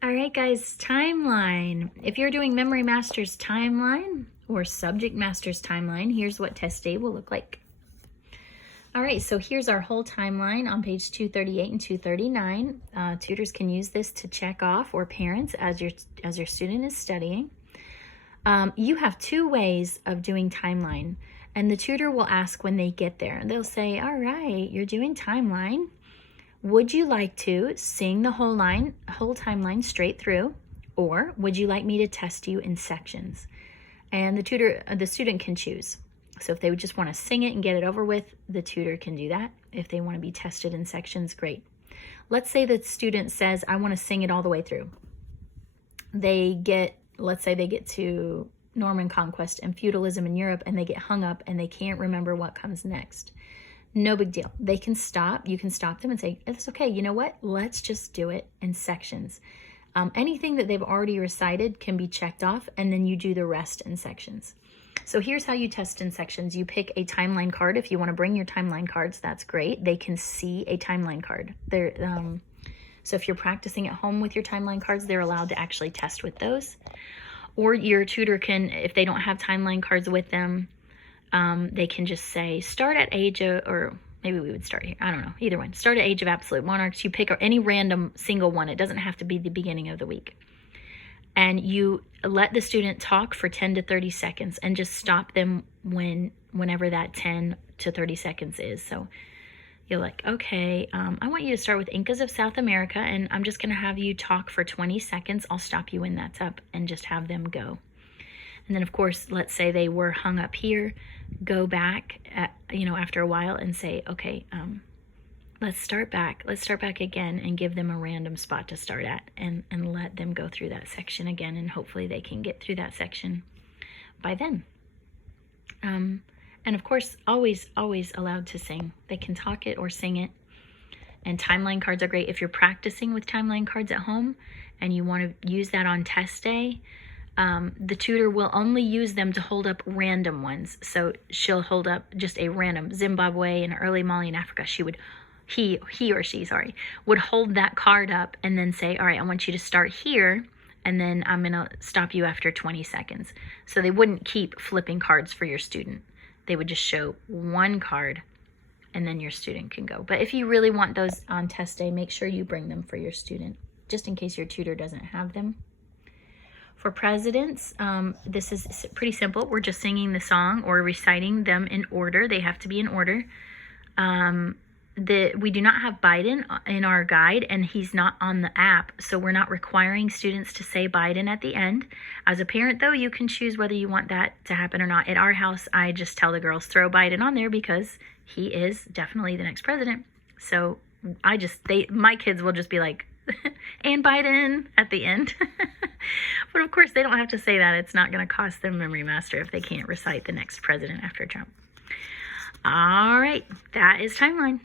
All right, guys, timeline. If you're doing Memory Master's timeline or Subject Master's timeline, here's what test day will look like. All right, so here's our whole timeline on page 238 and 239. Tutors can use this to check off, or parents, as your student is studying. You have two ways of doing timeline, and the tutor will ask when they get there. They'll say, all right, you're doing timeline. Would you like to sing the whole timeline straight through, or would you like me to test you in sections? And the student can choose. So if they would just want to sing it and get it over with, the tutor can do that. If they want to be tested in sections, great. Let's say the student says, I want to sing it all the way through. Let's say they get to Norman conquest and feudalism in Europe, and they get hung up and they can't remember what comes next. No big deal. They can stop. You can stop them and say, it's okay. You know what? Let's just do it in sections. Anything that they've already recited can be checked off, and then you do the rest in sections. So here's how you test in sections. You pick a timeline card. If you want to bring your timeline cards, that's great. They can see a timeline card. So if you're practicing at home with your timeline cards, they're allowed to actually test with those. Or your tutor can, if they don't have timeline cards with them, they can just say, start at age of, or maybe we would start here. I don't know. Either one. Start at age of absolute monarchs. You pick any random single one. It doesn't have to be the beginning of the week. And you let the student talk for 10 to 30 seconds and just stop them whenever that 10 to 30 seconds is. So you're like, okay, I want you to start with Incas of South America, and I'm just going to have you talk for 20 seconds. I'll stop you when that's up and just have them go. And then, of course, let's say they were hung up here, go back, after a while and say, okay, let's start back again, and give them a random spot to start at, and let them go through that section again, and hopefully they can get through that section by then. And of course, always allowed to sing. They can talk it or sing it. And timeline cards are great. If you're practicing with timeline cards at home and you want to use that on test day, the tutor will only use them to hold up random ones. So she'll hold up just a random Zimbabwe and early Mali in Africa. He or she would hold that card up and then say, all right, I want you to start here, and then I'm going to stop you after 20 seconds. So they wouldn't keep flipping cards for your student. They would just show one card, and then your student can go. But if you really want those on test day, make sure you bring them for your student, just in case your tutor doesn't have them. For presidents, this is pretty simple. We're just singing the song or reciting them in order. They have to be in order. We do not have Biden in our guide, and he's not on the app, so we're not requiring students to say Biden at the end. As a parent, though, you can choose whether you want that to happen or not. At our house, I just tell the girls, throw Biden on there because he is definitely the next president. So my kids will just be like, and Biden at the end. But of course, they don't have to say that. It's not going to cost them Memory Master if they can't recite the next president after Trump. All right, that is timeline.